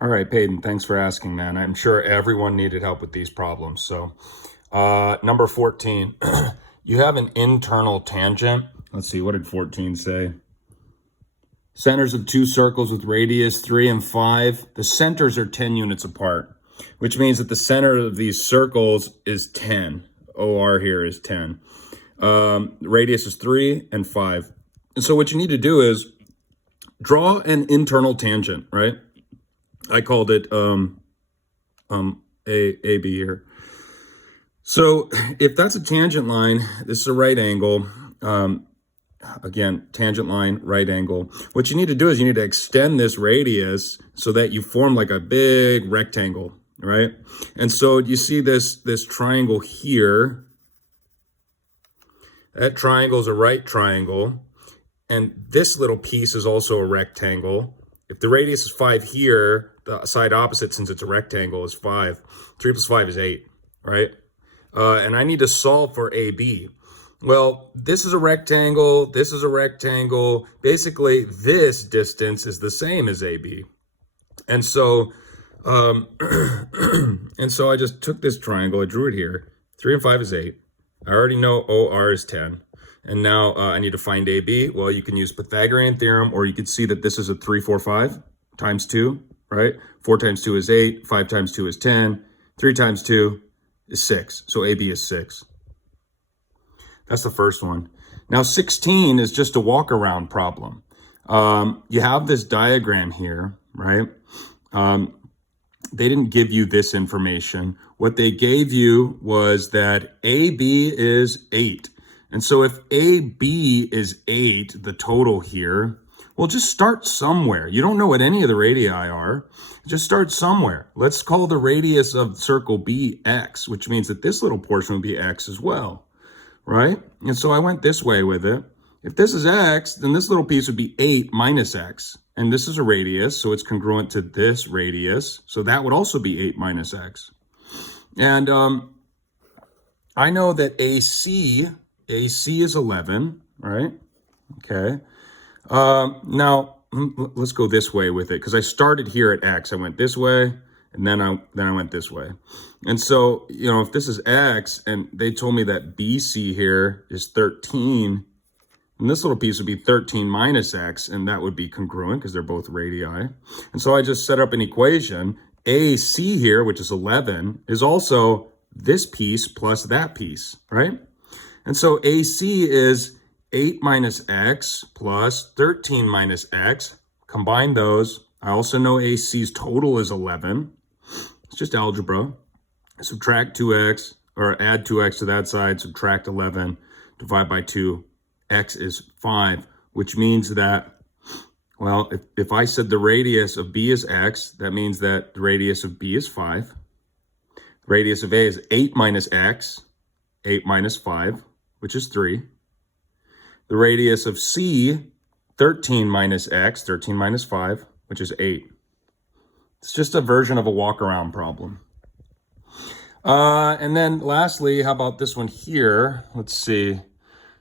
All right, Peyton, thanks for asking, man. I'm sure everyone needed help with these problems. So, number 14, you have an internal tangent. Let's see, what did 14 say? Centers of two circles with radius 3 and 5. The centers are 10 units apart, which means that the center of these circles is 10. OR here is 10. Radius is 3 and 5. And so what you need to do is draw an internal tangent, right? I called it AB here. So if that's a tangent line, this is a right angle. Again, tangent line, right angle. What you need to do is you need to extend this radius so that you form like a big rectangle, right? And so you see this triangle here. That triangle is a right triangle. And this little piece is also a rectangle. If the radius is 5 here, the side opposite, since it's a rectangle, is 5. 3 plus 5 is 8, right? And I need to solve for AB. Well, this is a rectangle. This is a rectangle. Basically, this distance is the same as AB. And so, and so I just took this triangle. I drew it here. 3 and 5 is 8. I already know OR is 10. And now I need to find AB. Well, you can use Pythagorean theorem, or you could see that this is a 3, 4, 5 times 2, right? 4 times 2 is 8. 5 times 2 is 10. 3 times 2 is 6. So AB is 6. That's the first one. Now 16 is just a walk around problem. You have this diagram here, right? They didn't give you this information. What they gave you was that AB is 8. And so if AB is 8, the total here, well, just start somewhere. You don't know what any of the radii are. Just start somewhere. Let's call the radius of circle B X, which means that this little portion would be X as well, right? And so I went this way with it. If this is X, then this little piece would be 8 minus X. And this is a radius, so it's congruent to this radius. So that would also be 8 minus X. And I know that AC is 11, right? Okay. Now let's go this way with it, because I started here at X. I went this way, and then I went this way. And so, you know, if this is X, and they told me that BC here is 13, and this little piece would be 13 minus X, and that would be congruent because they're both radii. And so I just set up an equation. AC here, which is 11, is also this piece plus that piece, right? And so AC is 8 minus X plus 13 minus X. Combine those. I also know AC's total is 11. It's just algebra. Subtract 2X, or add 2X to that side, subtract 11, divide by 2. X is 5, which means that, well, if I said the radius of B is X, that means that the radius of B is 5. The radius of A is 8 minus X, 8 minus 5, which is 3. The radius of C, 13 minus X, 13 minus 5, which is 8. It's just a version of a walk-around problem. And then lastly, how about this one here? Let's see.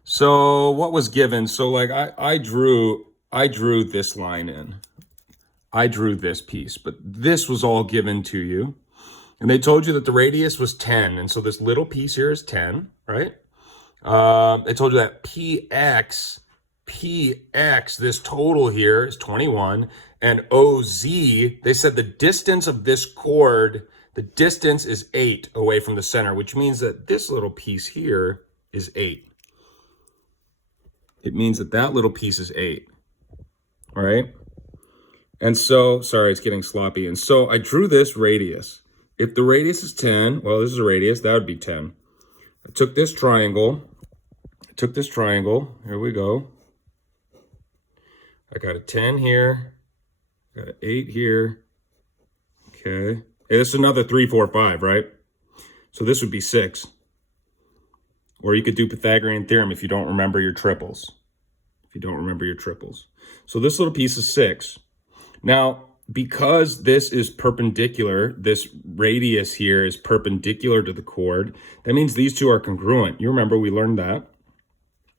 So what was given? So like I drew this line in. I drew this piece, but this was all given to you. And they told you that the radius was 10. And so this little piece here is 10, right? They told you that PX, this total here is 21. And OZ, they said the distance of this chord, the distance is 8 away from the center, which means that this little piece here is 8. It means that that little piece is 8, all right? And so, sorry, it's getting sloppy. And so I drew this radius. If the radius is 10, well, this is a radius, that would be 10. I took this triangle, here we go. I got a 10 here, got an 8 here, okay. Hey, this is another 3, 4, 5, right? So this would be 6. Or you could do Pythagorean theorem if you don't remember your triples. So this little piece is 6. Now, because this is perpendicular, this radius here is perpendicular to the chord, that means these two are congruent. You remember we learned that,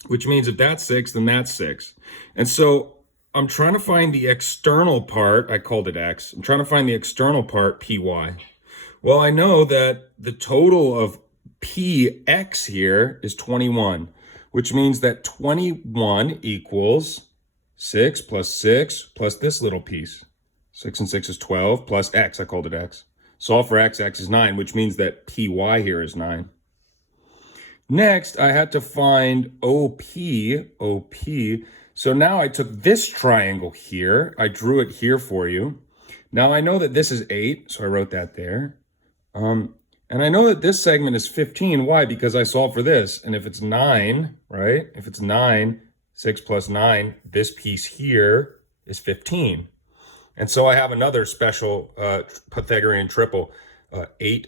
which means if that's 6, then that's 6. And so I'm trying to find the external part. I called it X. I'm trying to find the external part, Py. Well, I know that the total of Px here is 21, which means that 21 equals 6 plus this little piece. 6 and 6 is 12 plus X. I called it X. Solve for X. X is 9, which means that Py here is 9. Next, I had to find OP. So now I took this triangle here. I drew it here for you. Now I know that this is 8, so I wrote that there. And I know that this segment is 15. Why? Because I solved for this. And if it's 9, right? If it's 9, 6 plus 9, this piece here is 15. And so I have another special Pythagorean triple, 8,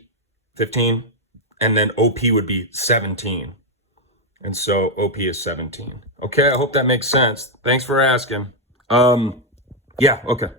15, and then OP would be 17. And so OP is 17. Okay, I hope that makes sense. Thanks for asking. Yeah, okay.